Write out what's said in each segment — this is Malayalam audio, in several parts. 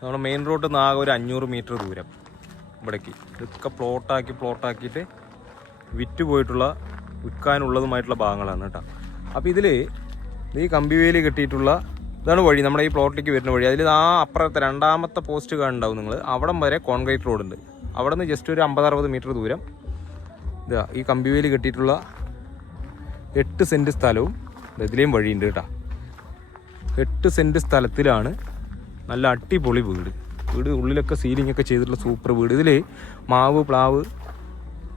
നമ്മുടെ മെയിൻ റോഡിൽ നിന്ന് ആകെ ഒരു അഞ്ഞൂറ് മീറ്റർ ദൂരം. ഇവിടേക്ക്. ഇതൊക്കെ പ്ലോട്ടാക്കി പ്ലോട്ടാക്കിയിട്ട് വിറ്റ് പോയിട്ടുള്ള വിൽക്കാനുള്ളതുമായിട്ടുള്ള ഭാഗങ്ങളാണ് കേട്ടോ. അപ്പോൾ ഇതിൽ ഈ കമ്പിവേലി കെട്ടിയിട്ടുള്ള ഇതാണ് വഴി. നമ്മുടെ ഈ പ്ലോട്ടിലേക്ക് വരുന്ന വഴി. അതിൽ ആ അപ്പുറത്തെ രണ്ടാമത്തെ പോസ്റ്റ് കാണുന്നുണ്ടാവും നിങ്ങൾ അവിടം വരെ കോൺക്രീറ്റ് റോഡ് ഉണ്ട്. അവിടെ നിന്ന് ജസ്റ്റ് ഒരു അമ്പത് അറുപത് മീറ്റർ ദൂരം ഇതാ ഈ കമ്പിവേലി കെട്ടിയിട്ടുള്ള എട്ട് സെന്റ് സ്ഥലവും ഇതിലെയും വഴിയുണ്ട് കേട്ടോ. എട്ട് സെന്റ് സ്ഥലത്തിലാണ് നല്ല അടിപൊളി വീട്. വീട് ഉള്ളിലൊക്കെ സീലിംഗ് ഒക്കെ ചെയ്തിട്ടുള്ള സൂപ്പർ വീട്. ഇതിൽ മാവ് പ്ലാവ്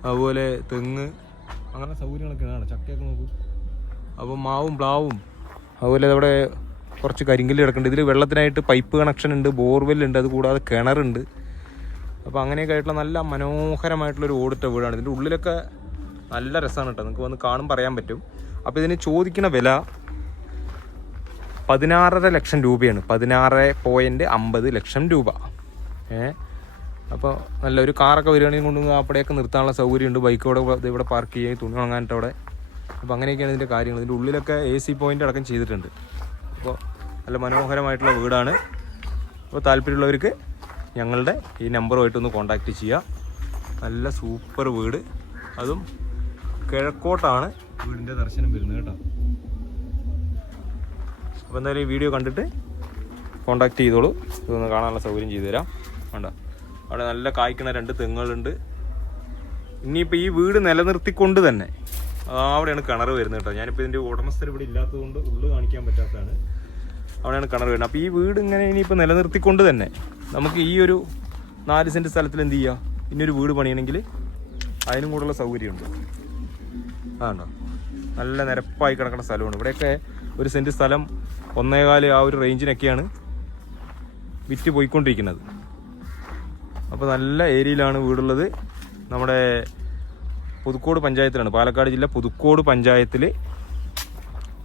അതുപോലെ തെങ്ങ് അങ്ങനെ സൗകര്യങ്ങളൊക്കെ ആണ് ചക്കയൊക്കെ നോക്കൂ. അപ്പോൾ മാവും പ്ലാവും അതുപോലെ അവിടെ കുറച്ച് കരിങ്കല്ല് കിടക്കുന്നുണ്ട്. ഇതിൽ വെള്ളത്തിനായിട്ട് പൈപ്പ് കണക്ഷൻ ഉണ്ട് ബോർവെൽ ഉണ്ട് അത് കൂടാതെ കിണറുണ്ട് അപ്പോൾ അങ്ങനെയൊക്കെ ആയിട്ടുള്ള നല്ല മനോഹരമായിട്ടുള്ളൊരു ഓടിട്ട വീടാണ്. ഇതിന്റെ ഉള്ളിലൊക്കെ നല്ല രസമാണ് കേട്ടോ. നിങ്ങൾക്ക് വന്ന് കാണും പറയാൻ പറ്റും. അപ്പോൾ ഇതിന് ചോദിക്കുന്ന വില പതിനാറര ലക്ഷം രൂപയാണ്. പതിനാറ് പോയിന്റ് അമ്പത് ലക്ഷം രൂപ. ഏ? അപ്പോൾ നല്ലൊരു കാറൊക്കെ വരികയാണെങ്കിൽ കൊണ്ട് അവിടെയൊക്കെ നിർത്താനുള്ള സൗകര്യമുണ്ട്. ബൈക്ക് ഇവിടെ ഇവിടെ പാർക്ക് ചെയ്യുക തുണി വാങ്ങാനായിട്ട് അവിടെ. അപ്പോൾ അങ്ങനെയൊക്കെയാണ് ഇതിന്റെ കാര്യങ്ങൾ. ഇതിന്റെ ഉള്ളിലൊക്കെ എ സി പോയിന്റ് അടക്കം ചെയ്തിട്ടുണ്ട്. അപ്പോൾ നല്ല മനോഹരമായിട്ടുള്ള വീടാണ്. അപ്പോൾ താല്പര്യമുള്ളവർക്ക് ഞങ്ങളുടെ ഈ നമ്പറുമായിട്ടൊന്ന് കോൺടാക്റ്റ് ചെയ്യുക. നല്ല സൂപ്പർ വീട്. അതും കിഴക്കോട്ടാണ് വീടിന്റെ ദർശനം വരുന്നത് കേട്ടോ. അപ്പോൾ എന്തായാലും ഈ വീഡിയോ കണ്ടിട്ട് കോണ്ടാക്ട് ചെയ്തോളൂ. ഇതൊന്ന് കാണാനുള്ള സൗകര്യം ചെയ്തു തരാം. വേണ്ട. അവിടെ നല്ല കായ്ക്കണ രണ്ട് തെങ്ങുകളുണ്ട്. ഇനിയിപ്പോൾ ഈ വീട് നിലനിർത്തിക്കൊണ്ട് തന്നെ അവിടെയാണ് കിണർ വരുന്നത് കേട്ടോ. ഞാനിപ്പോൾ ഇതിന്റെ ഉടമസ്ഥർ ഇവിടെ ഇല്ലാത്തതുകൊണ്ട് ഉള്ളു കാണിക്കാൻ പറ്റാത്തതാണ്. അവിടെയാണ് കിണർ വരുന്നത്. അപ്പോൾ ഈ വീട് ഇങ്ങനെ ഇനിയിപ്പോൾ നിലനിർത്തിക്കൊണ്ട് തന്നെ നമുക്ക് ഈ ഒരു നാല് സെന്റ് സ്ഥലത്തിൽ എന്ത് ചെയ്യുക ഇനിയൊരു വീട് പണിയണമെങ്കിൽ അതിനും കൂടെയുള്ള സൗകര്യമുണ്ട്. ആണോ നല്ല നിരപ്പായി കിടക്കുന്ന സ്ഥലമാണ്. ഇവിടെയൊക്കെ ഒരു സെന്റ് സ്ഥലം ഒന്നേകാൽ ആ ഒരു റേഞ്ചിനൊക്കെയാണ് വിറ്റ് പോയിക്കൊണ്ടിരിക്കുന്നത്. അപ്പോൾ നല്ല ഏരിയയിലാണ് വീടുള്ളത്. നമ്മുടെ പുതുക്കോട് പഞ്ചായത്തിലാണ് പാലക്കാട് ജില്ല പുതുക്കോട് പഞ്ചായത്തിൽ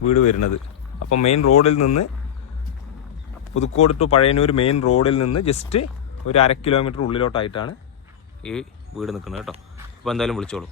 വീട് വരുന്നത്. അപ്പം മെയിൻ റോഡിൽ നിന്ന് പുതുക്കോട് ടു പഴയനൂർ മെയിൻ റോഡിൽ നിന്ന് ജസ്റ്റ് ഒരു അര കിലോമീറ്റർ ഉള്ളിലോട്ടായിട്ടാണ് ഈ വീട് നിൽക്കുന്നത് കേട്ടോ. അപ്പോൾ എന്തായാലും വിളിച്ചോളൂ.